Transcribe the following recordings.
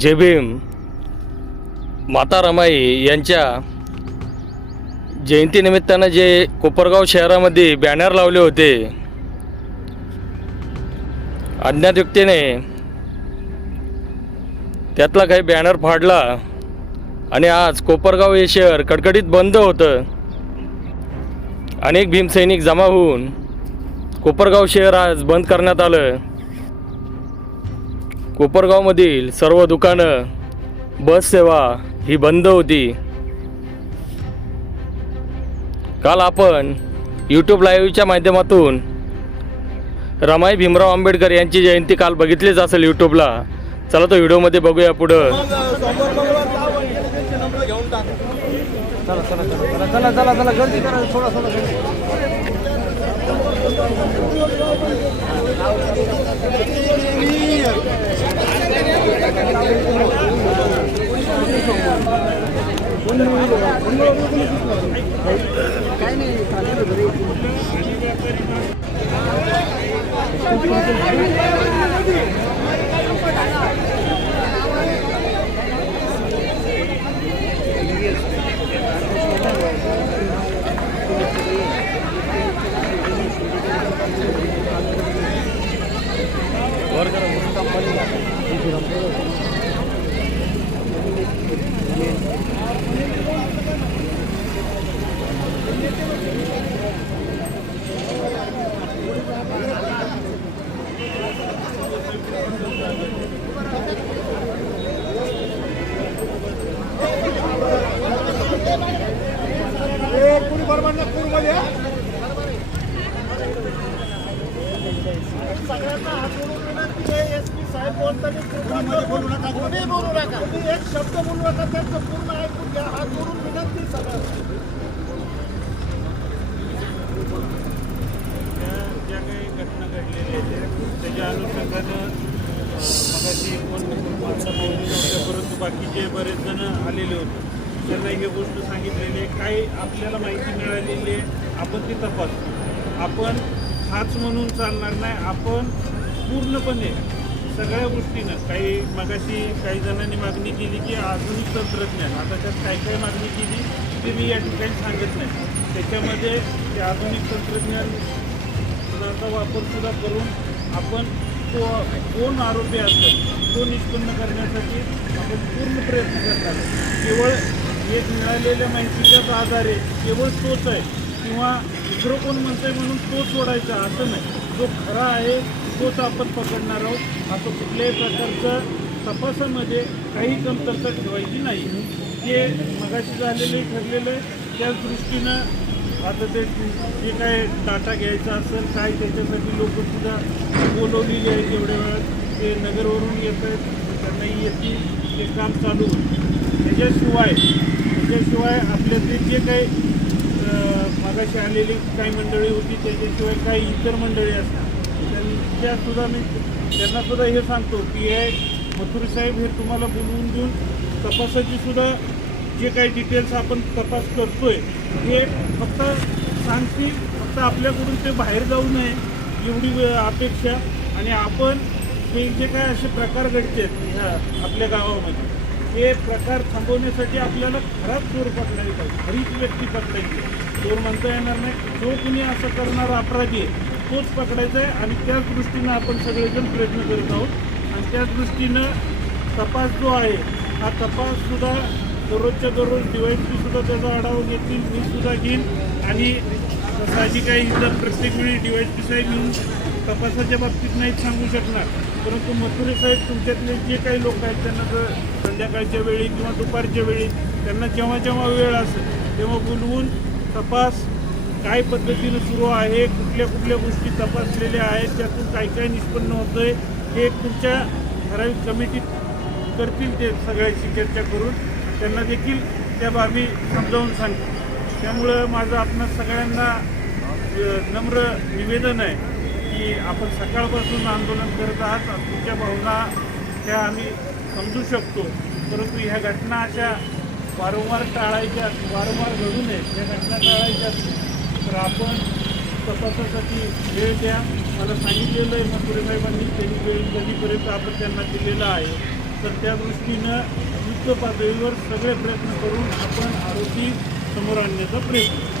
जय भीम माता रमाई यांच्या जयंतीनिमित्तानं जे कोपरगाव शहरामध्ये बॅनर लावले होते अज्ञात व्यक्तीने त्यातला काही बॅनर फाडला आणि आज कोपरगाव हे शहर कडकडीत बंद होतं. अनेक भीमसैनिक जमा होऊन कोपरगाव शहर आज बंद करण्यात आलं. कोपरगावमधील सर्व दुकानं बस सेवा ही बंद होती. काल आपण यूट्यूब लाईव्हच्या माध्यमातून रमाई भीमराव आंबेडकर यांची जयंती काल बघितलीच असेल यूट्यूबला चला तो व्हिडिओमध्ये बघूया पुढं. चला चला चला चला चला चला गर्दी करा थोडा थोडा गर्दी काय नाही चालेल घरी सगळ्यांना हात जोडून विनंती आहे एस पी साहेब बोलताना कृपा कोणी बोलू नका. तुम्ही एक शब्द बोलू नका त्यांचं पूर्ण ऐकून घ्या. हात जोडून विनंती सगळ्यांना त्या ज्या काही घटना घडलेल्या आहेत त्याच्या अनुषंगानं मगाशी कोण माणसं परंतु बाकीचे बरेच जण आलेले होते त्यांना ही गोष्ट सांगितलेली आहे काही आपल्याला माहिती मिळालेली आहे आपण ती तपासू आपण हाच म्हणून चालणार नाही. आपण पूर्णपणे सगळ्या गोष्टीनं काही मगाशी काही जणांनी मागणी केली की आधुनिक तंत्रज्ञान आता त्यात काय काय मागणी केली ते मी या ठिकाणी सांगत नाही. त्याच्यामध्ये ते आधुनिक तंत्रज्ञानाचा वापरसुद्धा वापर सुद्धा करून आपण तो कोण आरोपी असेल तो निष्पन्न करण्यासाठी आपण पूर्ण प्रयत्न करतात. केवळ एक मिळालेल्या माहितीच्याच आधारे केवळ तोच आहे किंवा दुसरं कोण म्हणतंय म्हणून तो सोडायचा असं नाही. जो खरा आहे तोच आपण पकडणार आहोत. आता कुठल्याही प्रकारचं तपासामध्ये काही कमतरता ठेवायची नाही. जे मगाशी झालेले ठरलेलं आहे त्याच दृष्टीनं आता ते जे काय डाटा घ्यायचा असेल काय त्याच्यासाठी लोकसुद्धा बोलवली बोलवलेली आहेत एवढ्या वेळात. ते नगरवरून येत आहेत त्यांनाही येतील ते. काम चालू त्याच्याशिवाय त्याच्याशिवाय आपल्या ते जे काही मागाशी आलेली काही मंडळी होती त्याच्याशिवाय काही इतर मंडळी असतात. त्यांच्या सुद्धा मी त्यांना सुद्धा हे सांगतो की हे मथुर साहेब हे तुम्हाला बोलवून देऊन तपासाची सुद्धा जे काही डिटेल्स आपण तपास करतोय हे फक्त सांगतील फक्त आपल्याकडून ते बाहेर जाऊ नये एवढी अपेक्षा आणि आपण हे जे काय असे प्रकार घडते ह्या आपल्या गावामध्ये हे प्रकार थांबवण्यासाठी आपल्याला खराब चोर पकडायला पाहिजे खरीच व्यक्ती पकडायची आहे. चोर म्हणता येणार नाही जो कुणी असं करणारा अपराधी आहे तोच पकडायचा आहे आणि त्याच दृष्टीनं आपण सगळेजण प्रयत्न करत आहोत. आणि त्याच दृष्टीनं तपास जो आहे हा तपाससुद्धा दररोजच्या दररोज डिवाईसची सुद्धा त्याचा आढावा घेतील मी सुद्धा घेईन. आणि साहजिक आहे इतर प्रत्येक वेळी डिवाईस साहेब येऊन तपासाच्या बाबतीत नाही सांगू शकणार. परंतु मथुरे साहेब तुमच्यातले जे काही लोक आहेत त्यांना जर संध्याकाळच्या वेळी किंवा दुपारच्या वेळी त्यांना जेव्हा जेव्हा वेळ असेल तेव्हा बोलवून तपास काय पद्धतीनं सुरू आहे कुठल्या कुठल्या गोष्टी तपासलेल्या आहेत त्यातून काय काय निष्पन्न होतं आहे हे तुमच्या ठराविक कमिटीत करतील ते सगळ्याशी चर्चा करून. त्यांना देखील त्या बाबी समजावून सांगतील त्यामुळं माझं आपणा सगळ्यांना नम्र निवेदन आहे की आपण सकाळपासून आंदोलन करत आहात. तुमच्या भावना त्या आम्ही समजू शकतो. परंतु ह्या घटना अशा वारंवार टाळायच्या वारंवार घडू नयेत. या घटना टाळायच्या असतील. तर आपण तपासासाठी वेळ द्या. मला सांगितलेलं आहे मग साहेबांनी त्यांनी वेळ कधीपर्यंत आपण त्यांना दिलेला आहे. तर त्या दृष्टीनं युद्ध पातळीवर सगळे प्रयत्न करून आपण आरोपी समोर आणण्याचा प्रयत्न करू.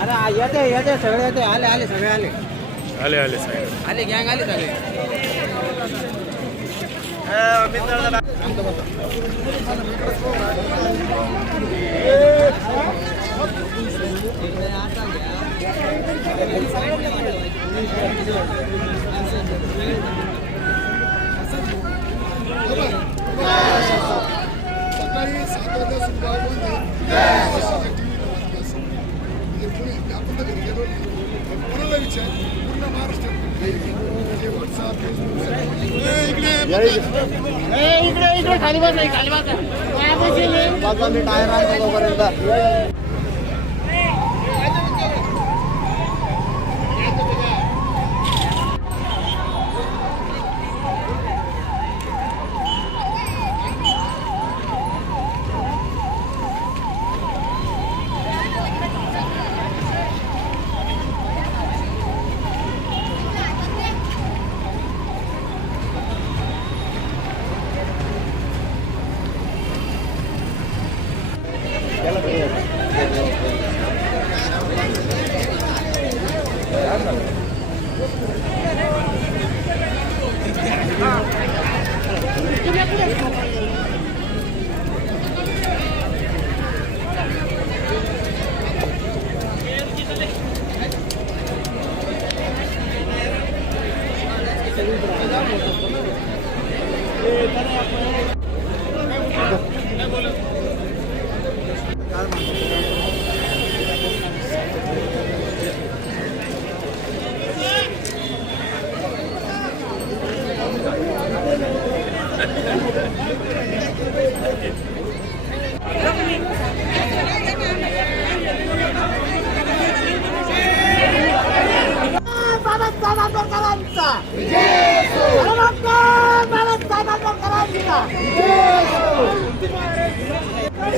अरे येते येते सगळे येते. आले आले सगळे आले. आले आले साहेब आले गँग आले सगळे. सकाळी सात वाजता सुद्धा बंद आहे. म्हणजे पुणे आपण तर घरी गेलो नाही. कोणाला विचार पूर्ण महाराष्ट्रात म्हणजे व्हॉट्सअप फेसबुक सगळं. ए, इकडे ये, इकडे इकडे खाली बस. नाही खाली बस टायर आणतो तोपर्यंत هذا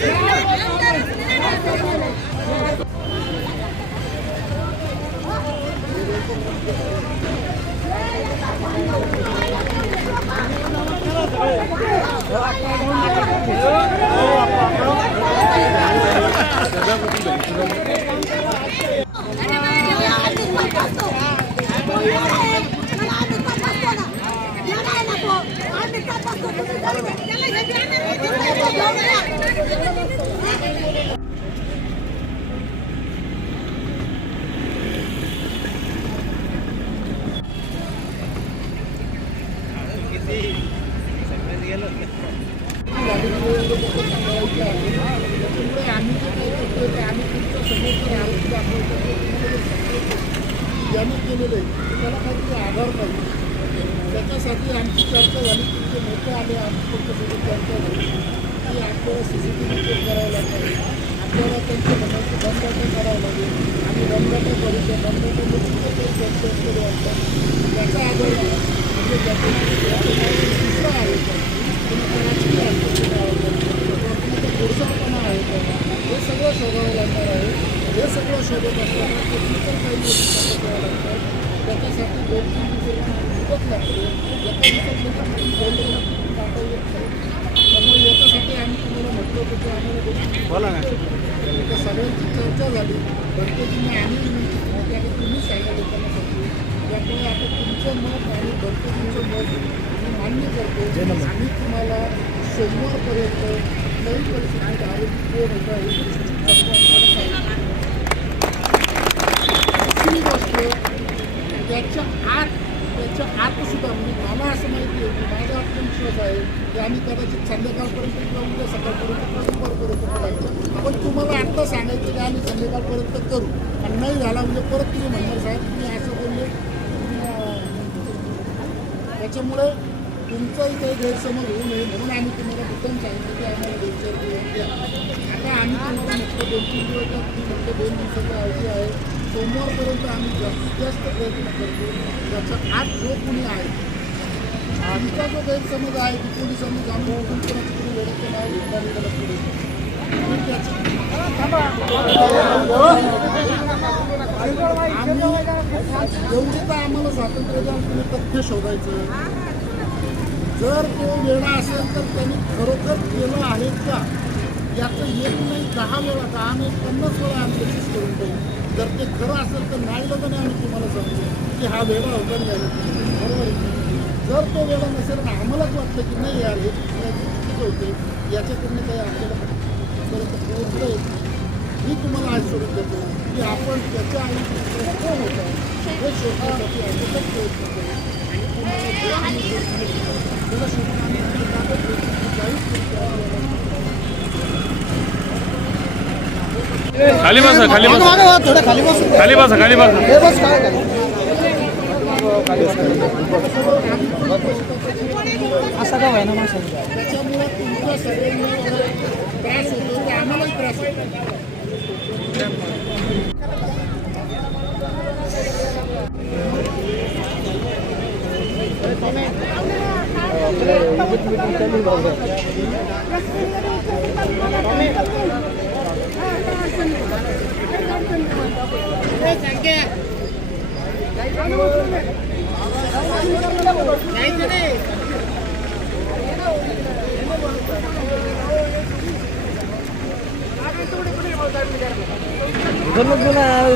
Yes. यांनी केलेलं आहे. त्याला काहीतरी आधार पाहिजे. त्याच्यासाठी आमची चर्चा झाली. की जे मोठे आले आमची पक्षासोबत चर्चा झाली. की आपल्याला C C T V check करावं लागणार आपल्याला त्यांच्या मनाची दमदाटा करावं लागेल. आणि दमदाटा परिचय त्या दमदाटामध्ये कुठे काही चर्चा केली असतात त्याचा आधार घेऊ म्हणजे ज्याच्या ज्याच्या दुसरा आहे. का कोणाचा आहे का आहे हे सगळं शोधावं. सगळं शोधत असताना टेक्निकल काही गोष्टी लागतात त्याच्यासाठी दोन तीन लागते एका दिवसात म्हणजे दोन दिवसात टाका येत नाही त्यामुळे याच्यासाठी आम्ही तुम्हाला म्हटलं होतं की आम्हाला गोष्टी बोला ना. त्या सगळ्यांची चर्चा झाली भरतेजींनी आम्ही विनंती केली की आता तुम्ही सांगा लोकांना सांगू त्यामुळे आता तुमचं मत आणि भरतेजींचं मत आम्ही मान्य करतो आम्ही तुम्हाला सोमवारपर्यंत काही परिस्थितीत आरोग्य होता हे असतो त्याच्या आत त्याच्या आत सुद्धा म्हणजे मला असं माहिती आहे की माझा आत्मविश्वास आहे की आम्ही कदाचित संध्याकाळपर्यंत किंवा उद्या सकाळपर्यंत किंवा दुपारपर्यंत करायचं पण तुम्हाला आत्ता सांगायचं की आम्ही संध्याकाळपर्यंत करू. आणि नाही झाला म्हणजे परत तुम्ही म्हणणार साहेब तुम्ही असं बोलले त्याच्यामुळे तुमचाही काही गैरसमज होऊ नये म्हणून आम्ही तुम्हाला मुद्दाम सांगितलं की आम्हाला दोन चार दिवस द्या. आता आम्ही तुम्हाला म्हटलं दोन तीन दिवस म्हटलं दोन दिवसाचा अवधी आहे. सोमवारपर्यंत आम्ही जास्तीत जास्त प्रयत्न करतो. त्याच्या आठ जो कुणी आहे आमचा जो गैरसमज आहे की कोणी समज आम्ही कोणाचं तरी त्याला आम्ही त्याची आम्ही एवढे तर आम्हाला स्वातंत्र्य द्या तथ्य शोधायचं. जर तो वेळा असेल तर त्यांनी खरोखर केलं आहे का? याचं एक नाही दहा वेळा दहा नाही पन्नास वेळा आम्ही करून पाहिजे जर ते खरं असेल तर नाही लोकांनी आम्ही तुम्हाला सांगतो की हा वेळा होता नाही. बरोबर जर तो वेळा नसेल तर आम्हालाच वाटतं की नाही यार हे चुकीचं होते याच्याकडनं काही आपल्याला परत पोहोचलं येत मी तुम्हाला आज सोडून देतो की आपण त्याच्या आयुष्यात कोण होता? हे शोधण्यासाठी अगोदर प्रयत्न करू. आणि तुम्हाला त्याला शोधून आम्ही आम्ही कागद देतो काहीच खाली बसा खाली बसा. थोडं खाली बसून खाली बसा खाली बसा. बस काय असा का व्हायना त्रास होतो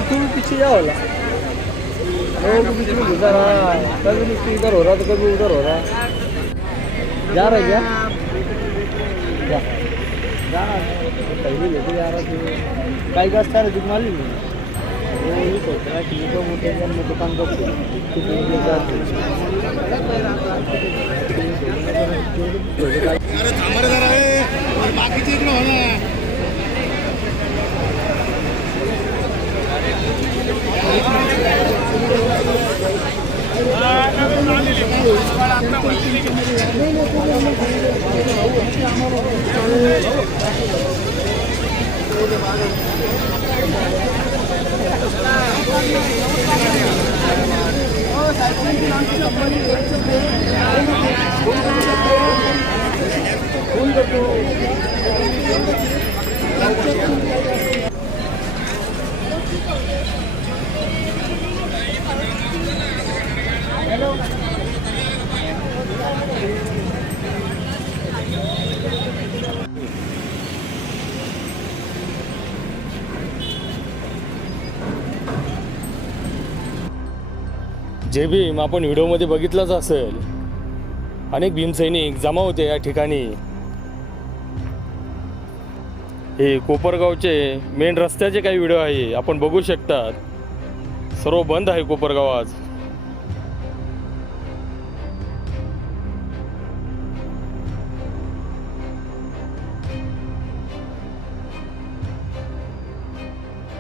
तू पीछे जा वाला बीच में घुसा रहा कभी इधर हो रहा तो कभी उधर हो रहा जा रहा क्या जा जा पहले लेके जा रहा तू काही का असता रे तुझ मारली मी वो ये सोच रहा कि ये तो मोटे जन में दुकान को तू ले जा अरे थांबा जे भीम आपण व्हिडिओमध्ये बघितलंच असेल. अनेक भीमसैनिक जमा होते या ठिकाणी. हे कोपरगावचे मेन रस्त्याचे काही व्हिडिओ आहे आपण बघू शकतात. सर्व बंद आहे कोपरगाव आज.